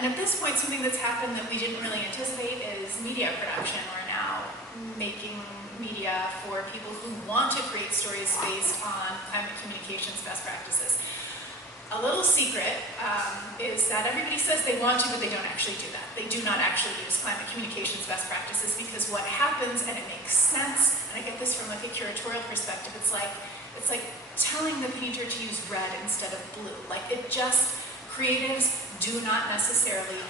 And at this point, something that's happened that we didn't really anticipate is media production. We're now making media for people who want to create stories based on climate communications best practices. A little secret is that everybody says they want to, but they don't actually do that. They do not actually use climate communications best practices, because what happens, and it makes sense, and I get this from like a curatorial perspective, it's like telling the painter to use red instead of blue. Like, it just, creatives do not necessarily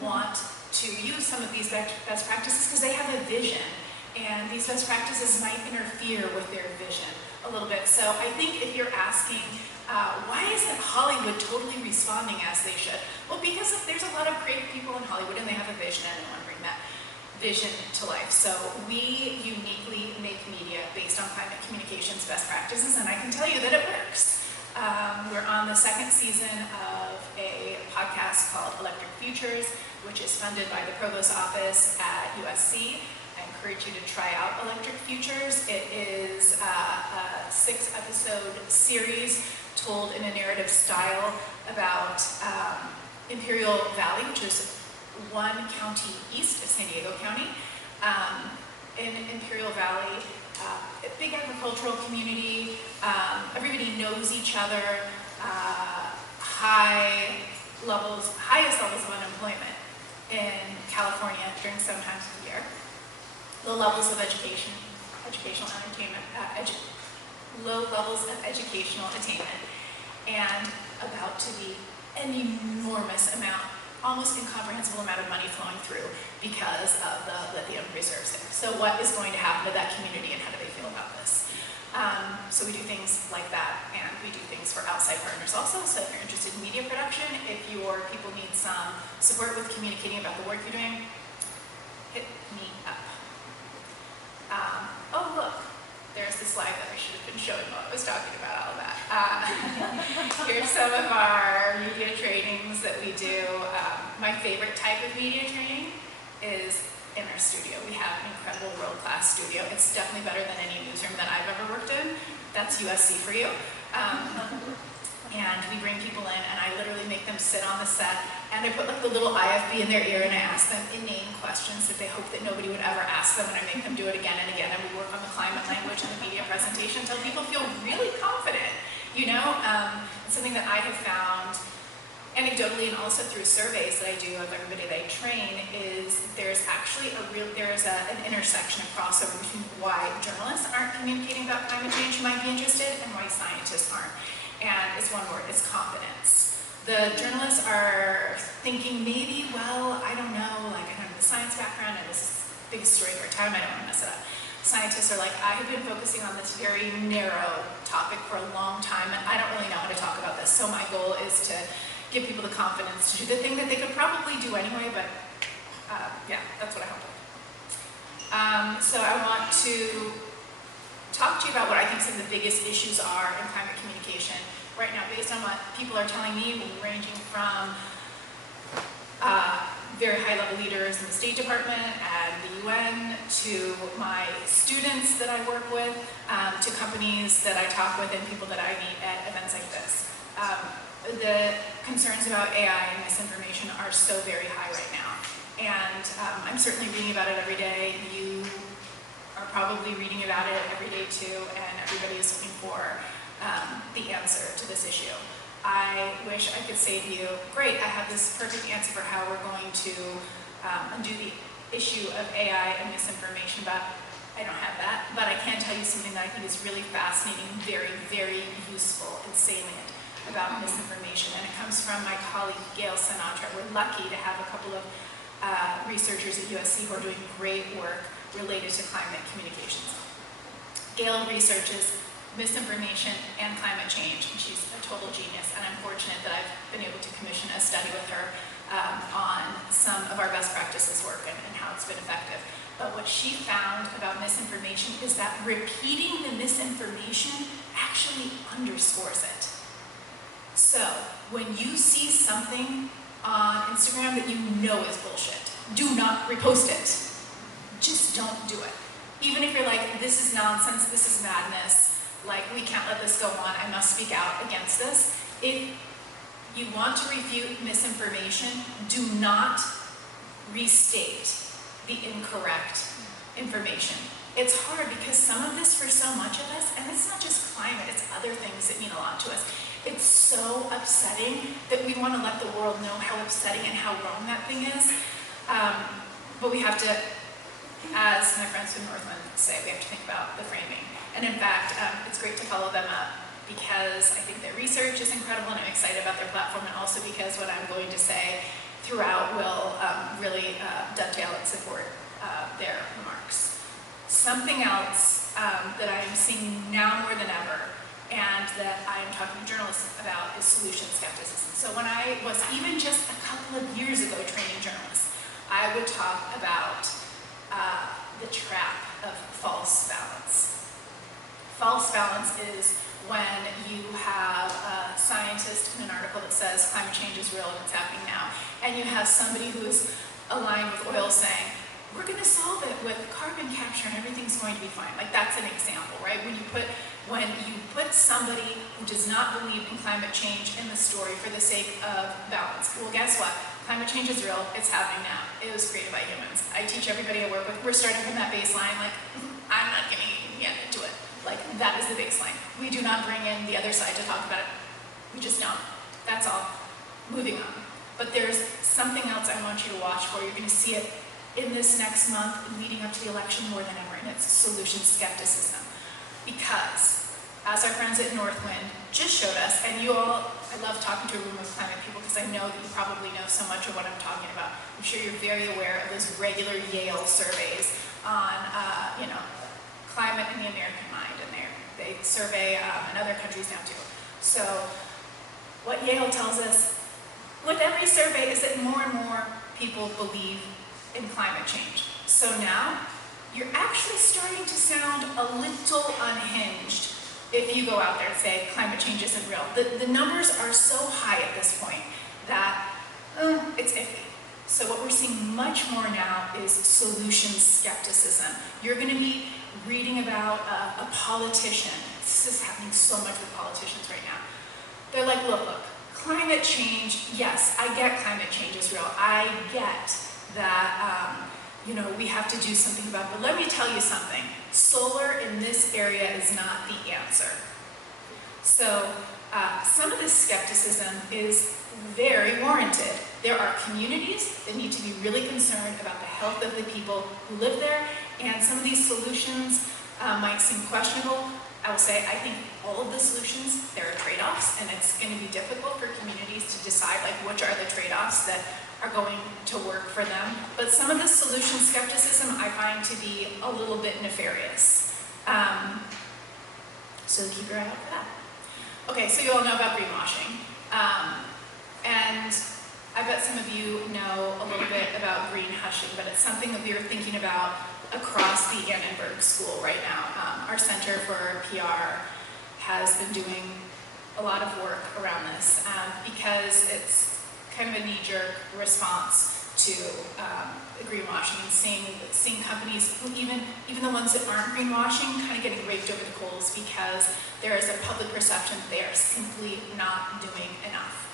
want to use some of these best practices because they have a vision, and these best practices might interfere with their vision a little bit. So I think if you're asking, why isn't Hollywood totally responding as they should? Well, because there's a lot of creative people in Hollywood and they have a vision and they want to bring that vision to life. So we uniquely make media based on climate communications best practices, and I can tell you that it works. We're on the second season of a podcast called Electric Futures, which is funded by the Provost Office at USC. I encourage you to try out Electric Futures. It is a 6-episode series told in a narrative style about Imperial Valley, which is one county east of San Diego County. In Imperial Valley, a big agricultural community, everybody knows each other, highest levels of unemployment in California during some times of the year. Low levels of educational entertainment, low levels of educational attainment, and about to be an enormous amount, almost incomprehensible amount of money flowing through because of the lithium reserves there. So what is going to happen to that community, and how do they feel about this? So we do things like that, and we do things for outside partners also. So if you're interested in media production, if your people need some support with communicating about the work you're doing, hit me up. Oh, look, there's the slide that I should have been showing while I was talking about all of that. Here's some of our media trainings that we do. My favorite type of media training is in our studio. We have an incredible world-class studio. It's definitely better than any newsroom that I've ever worked in. That's USC for you. And we bring people in, and I literally make them sit on the set, and I put like the little IFB in their ear, and I ask them inane questions that they hope that nobody would ever ask them, and I make them do it again and again, and we work on the climate language and the media presentation until people feel really confident, you know? It's something that I have found anecdotally and also through surveys that I do of everybody that I train is there's actually an intersection, a crossover between why journalists aren't communicating about climate change who might be interested and why scientists aren't. And it's one word, it's confidence. The journalists are thinking maybe, well, I don't know, like I don't have the science background and this is the biggest story of our time, I don't want to mess it up. Scientists are like, I have been focusing on this very narrow topic for a long time and I don't really know how to talk about this. So my goal is to give people the confidence to do the thing that they could probably do anyway, but yeah, that's what I hope. So I want to talk to you about what I think some of the biggest issues are in climate communication right now, based on what people are telling me, ranging from very high-level leaders in the State Department and the UN, to my students that I work with, to companies that I talk with and people that I meet at events like this. The concerns about AI and misinformation are so very high right now. And I'm certainly reading about it every day. You are probably reading about it every day too, and everybody is looking for the answer to this issue. I wish I could say to you, great, I have this perfect answer for how we're going to undo the issue of AI and misinformation, but I don't have that. But I can tell you something that I think is really fascinating, very, very useful and salient about misinformation, and it comes from my colleague Gail Sinatra. We're lucky to have a couple of researchers at USC who are doing great work related to climate communications. Gail researches misinformation and climate change, and she's a total genius, and I'm fortunate that I've been able to commission a study with her on some of our best practices work and how it's been effective. But what she found about misinformation is that repeating the misinformation actually underscores it. So when you see something on Instagram that you know is bullshit, do not repost it. Just don't do it. Even if you're like, this is nonsense, this is madness, like we can't let this go on, I must speak out against this. If you want to refute misinformation, do not restate the incorrect information. It's hard because some of this, for so much of us, and it's not just climate, it's other things that mean a lot to us. It's so upsetting that we want to let the world know how upsetting and how wrong that thing is. But we have to, as my friends from Northwind say, we have to think about the framing. And in fact, it's great to follow them up because I think their research is incredible and I'm excited about their platform, and also because what I'm going to say throughout will really dovetail and support their remarks. Something else that I am seeing now more than ever, and that I am talking to journalists about, is solution skepticism. So when I was even just a couple of years ago training journalists, I would talk about the trap of false balance. False balance is when you have a scientist in an article that says climate change is real and it's happening now, and you have somebody who is aligned with oil saying, we're going to solve it with carbon capture and everything's going to be fine. Like, that's an example, right? When you put somebody who does not believe in climate change in the story for the sake of balance. Well, guess what? Climate change is real. It's happening now. It was created by humans. I teach everybody I work with. We're starting from that baseline. Like, I'm not getting into it. Like, that is the baseline. We do not bring in the other side to talk about it. We just don't. That's all. Moving on. But there's something else I want you to watch for. You're going to see it in this next month leading up to the election more than ever, and it's solution skepticism. Because, as our friends at Northwind just showed us, and you all, I love talking to a room of climate people because I know that you probably know so much of what I'm talking about. I'm sure you're very aware of those regular Yale surveys on, climate in the American mind, and they survey in other countries now too. So, what Yale tells us with every survey is that more and more people believe in climate change. So now, you're actually starting to sound a little unhinged if you go out there and say climate change isn't real. The numbers are so high at this point that it's iffy. So what we're seeing much more now is solution skepticism. You're going to be reading about a politician. This is happening so much with politicians right now. They're like, look, climate change, yes, I get climate change is real. I get that, we have to do something about it. But let me tell you something. Solar in this area is not the answer. So some of this skepticism is very warranted. There are communities that need to be really concerned about the health of the people who live there, and some of these solutions might seem questionable. I will say, I think all of the solutions, there are trade-offs, and it's going to be difficult for communities to decide which are the trade-offs that are going to work for them. But some of the solution skepticism I find to be a little bit nefarious. So keep your eye out for that. Okay, so you all know about greenwashing. And I bet some of you know a little bit about green hushing, but it's something that we are thinking about across the Annenberg School right now. Our Center for PR has been doing a lot of work around this because it's kind of a knee-jerk response to greenwashing, and seeing companies, even the ones that aren't greenwashing, kind of getting raked over the coals because there is a public perception that they are simply not doing enough.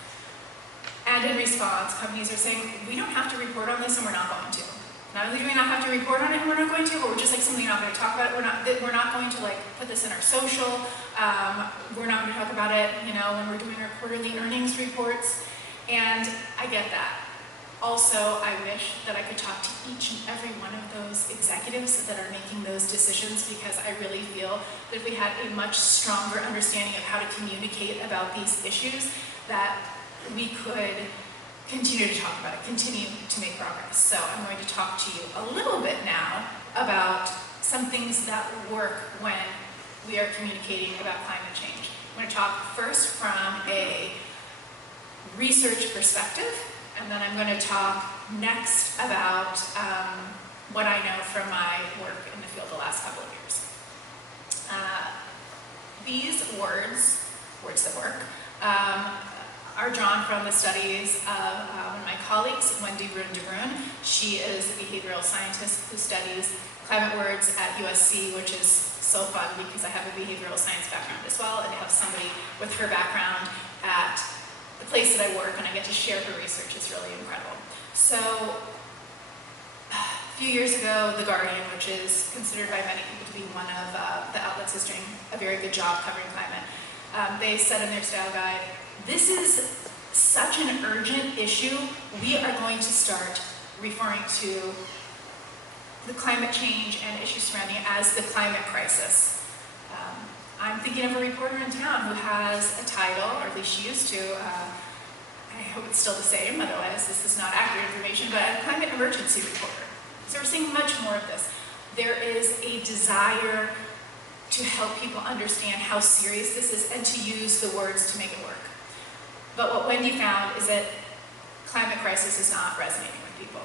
And in response, companies are saying, we don't have to report on this and we're not going to. Not only do we not have to report on it and we're not going to, but we're just simply not going to talk about it. We're not going to put this in our social. We're not going to talk about it, when we're doing our quarterly earnings reports. And I get that. Also, I wish that I could talk to each and every one of those executives that are making those decisions, because I really feel that if we had a much stronger understanding of how to communicate about these issues, that we could continue to talk about it, continue to make progress. So I'm going to talk to you a little bit now about some things that work when we are communicating about climate change. I'm going to talk first from a research perspective, and then I'm going to talk next about what I know from my work in the field the last couple of years. These words that work, are drawn from the studies of one of my colleagues, Wendy Brun. She is a behavioral scientist who studies climate words at USC, which is so fun because I have a behavioral science background as well, and to have somebody with her background at the the place that I work and I get to share her research is really incredible. So a few years ago, The Guardian, which is considered by many people to be one of the outlets that's doing a very good job covering climate, they said in their style guide, this is such an urgent issue, we are going to start referring to the climate change and issues surrounding it as the climate crisis. I'm thinking of a reporter in town who has a title, or at least she used to, I hope it's still the same, otherwise this is not accurate information, but a climate emergency reporter. So we're seeing much more of this. There is a desire to help people understand how serious this is and to use the words to make it work. But what Wendy found is that climate crisis is not resonating with people.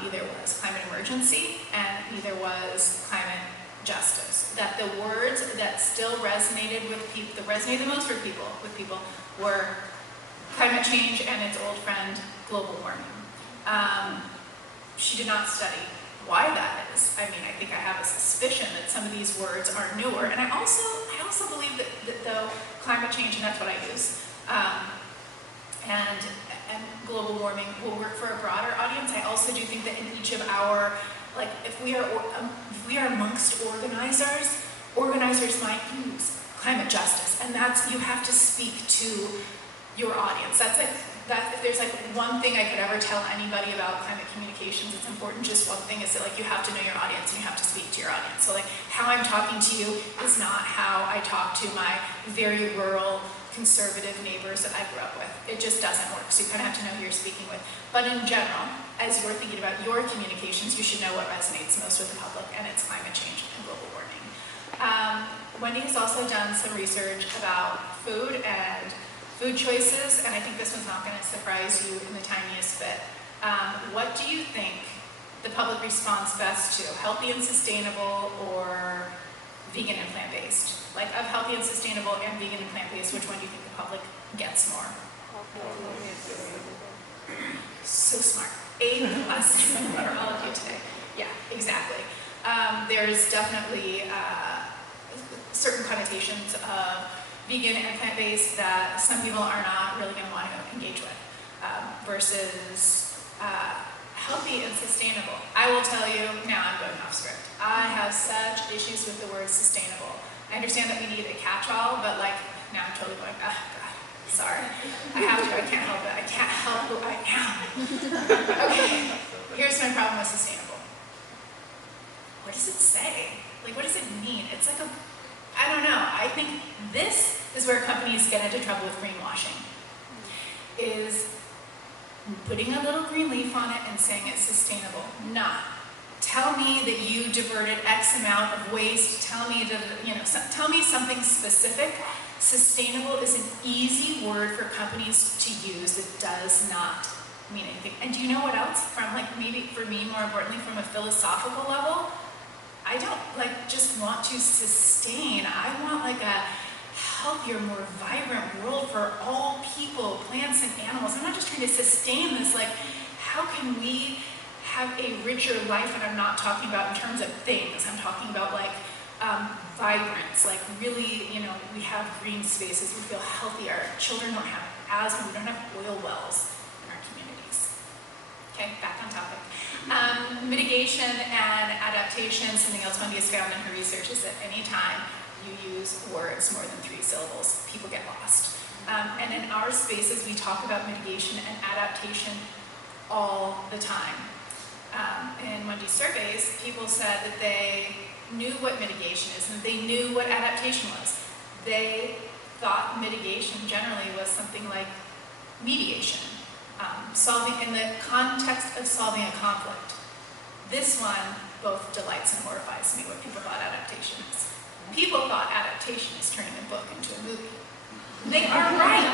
Neither was climate emergency and neither was climate justice. That the words that still resonated with people, that resonated the most with people were climate change and its old friend, global warming. She did not study why that is. I mean, I think I have a suspicion that some of these words are newer. And I also believe that though climate change, and that's what I use, and global warming will work for a broader audience. I also do think that in each of our, like, if we are amongst organizers might use climate justice, and that's, you have to speak to your audience. That's like, if there's like one thing I could ever tell anybody about climate communications, it's important, just one thing, is that like you have to know your audience and you have to speak to your audience. So like how I'm talking to you is not how I talk to my very rural conservative neighbors that I grew up with. It just doesn't work. So you kind of have to know who you're speaking with. But in general, as you're thinking about your communications, you should know what resonates most with the public, and it's climate change and global warming. Wendy has also done some research about food and food choices, and I think this one's not going to surprise you in the tiniest bit. What do you think the public responds best to? Healthy and sustainable, or vegan and plant-based? Like, of healthy and sustainable and vegan and plant-based, which one do you think the public gets more? So smart. A+ for all of you today. Yeah, exactly. There's definitely certain connotations of vegan and plant-based that some people are not really going to want to engage with, versus healthy and sustainable. I will tell you, now I'm going off script, I have such issues with the word sustainable. I understand that we need a catch-all, but like, now I'm totally going, oh God, sorry. I have to, I can't help it. I can't help who I am. Okay, here's my problem with sustainable. What does it say? Like, what does it mean? It's like a, I don't know. I think this is where companies get into trouble with greenwashing, is putting a little green leaf on it and saying it's sustainable. Not. Tell me that you diverted X amount of waste. Tell me that, tell me something specific. Sustainable is an easy word for companies to use that does not mean anything. And do you know what else? From like, maybe for me, more importantly, from a philosophical level, I don't like just want to sustain. I want like a healthier, more vibrant world for all people, plants and animals. I'm not just trying to sustain this, like, how can we have a richer life? And I'm not talking about in terms of things, I'm talking about like vibrance, like really, we have green spaces, we feel healthy, our children don't have asthma, we don't have oil wells in our communities. Okay, back on topic. Mitigation and adaptation, something else Wendy has found in her research is that anytime you use words more than 3 syllables, people get lost. And in our spaces, we talk about mitigation and adaptation all the time. In Wendy's surveys, people said that they knew what mitigation is and they knew what adaptation was. They thought mitigation generally was something like mediation, solving in the context of solving a conflict. This one both delights and horrifies me, what people thought adaptation is. People thought adaptation is turning a book into a movie. They are right.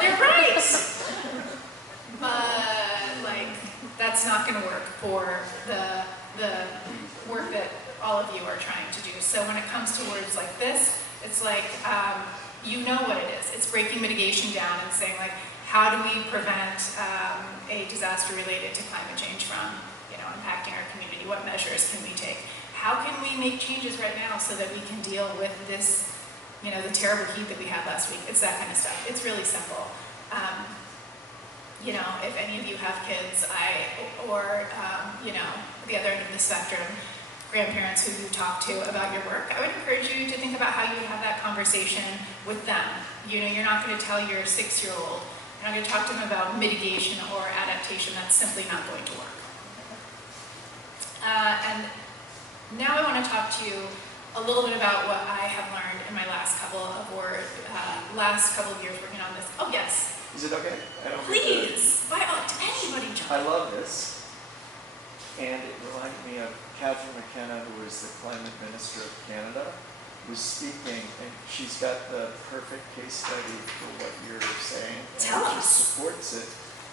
They're right. But like, that's not going to work for the work that all of you are trying to do. So when it comes to words like this, it's like, you know what it is. It's breaking mitigation down and saying like, how do we prevent a disaster related to climate change from, impacting our community? What measures can we take? How can we make changes right now so that we can deal with this you know, the terrible heat that we had last week. It's that kind of stuff. It's really simple. You know, if any of you have kids, or you know, the other end of the spectrum, grandparents who you talk to about your work, I would encourage you to think about how you have that conversation with them. You know, you're not going to tell your 6-year-old, you're not going to talk to them about mitigation or adaptation. That's simply not going to work. And now I want to talk to you a little bit about what I have learned in my last couple of years working on this. Oh, yes. Is it okay? Please, by all, to anybody, John. I love this. And it reminded me of Catherine McKenna, who was the climate minister of Canada, was speaking, and she's got the perfect case study for what you're saying. Tell us. She supports it.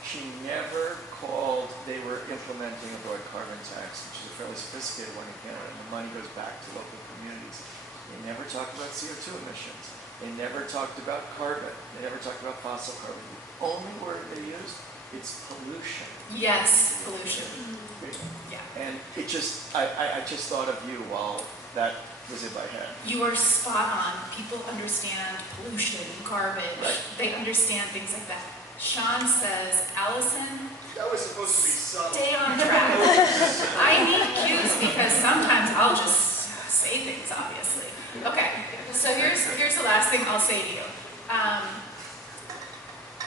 She never called, they were implementing a broad carbon tax, which is a fairly sophisticated one in Canada, and the money goes back to local communities. They never talked about CO2 emissions. They never talked about carbon. They never talked about fossil carbon. The only word they used, it's pollution. Yes, pollution. Yeah. And it just, I just thought of you while that was in my head. You are spot on. People understand pollution, garbage. Right. They understand things like that. Sean says, Allison, that was supposed to be subtle. Stay on track. I need cues because sometimes I'll just say things, obviously. Okay, so here's the last thing I'll say to you.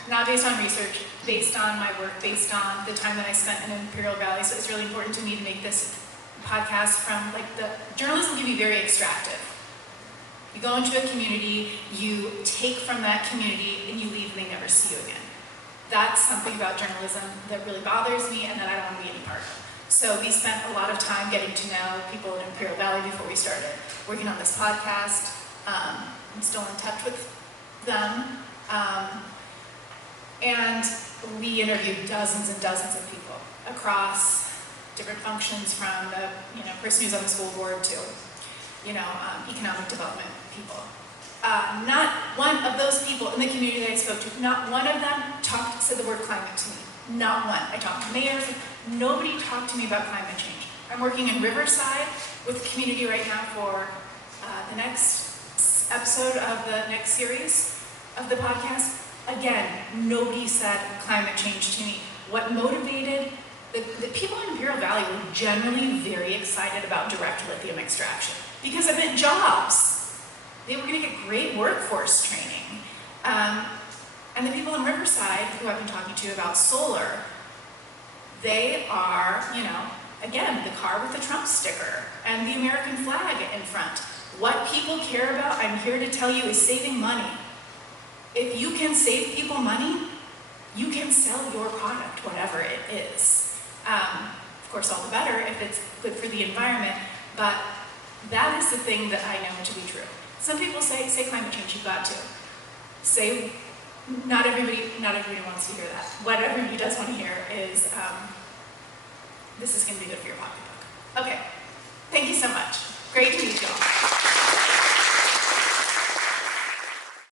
Not based on research, based on my work, based on the time that I spent in Imperial Valley. So it's really important to me to make this podcast from, like, the journalism can be very extractive. You go into a community, you take from that community, and you leave and they never see you again. That's something about journalism that really bothers me and that I don't want to be any part of. So we spent a lot of time getting to know people in Imperial Valley before we started working on this podcast. I'm still in touch with them. And we interviewed dozens and dozens of people across different functions, from the person who's on the school board to economic development people. Not one of those people in the community that I spoke to, not one of them said the word climate to me. Not one. I talked to mayors. Nobody talked to me about climate change. I'm working in Riverside with the community right now for the next episode of the next series of the podcast. Again, nobody said climate change to me. What motivated the people in Imperial Valley were generally very excited about direct lithium extraction because it meant jobs. They were going to get great workforce training. And the people in Riverside who I've been talking to about solar, they are, again, the car with the Trump sticker and the American flag in front. What people care about, I'm here to tell you, is saving money. If you can save people money, you can sell your product, whatever it is. Of course, all the better if it's good for the environment, but that is the thing that I know to be true. Some people say climate change, you've got to. Say, not everybody wants to hear that. What everybody does want to hear is, this is going to be good for your pocketbook. Okay, thank you so much. Great to meet you all.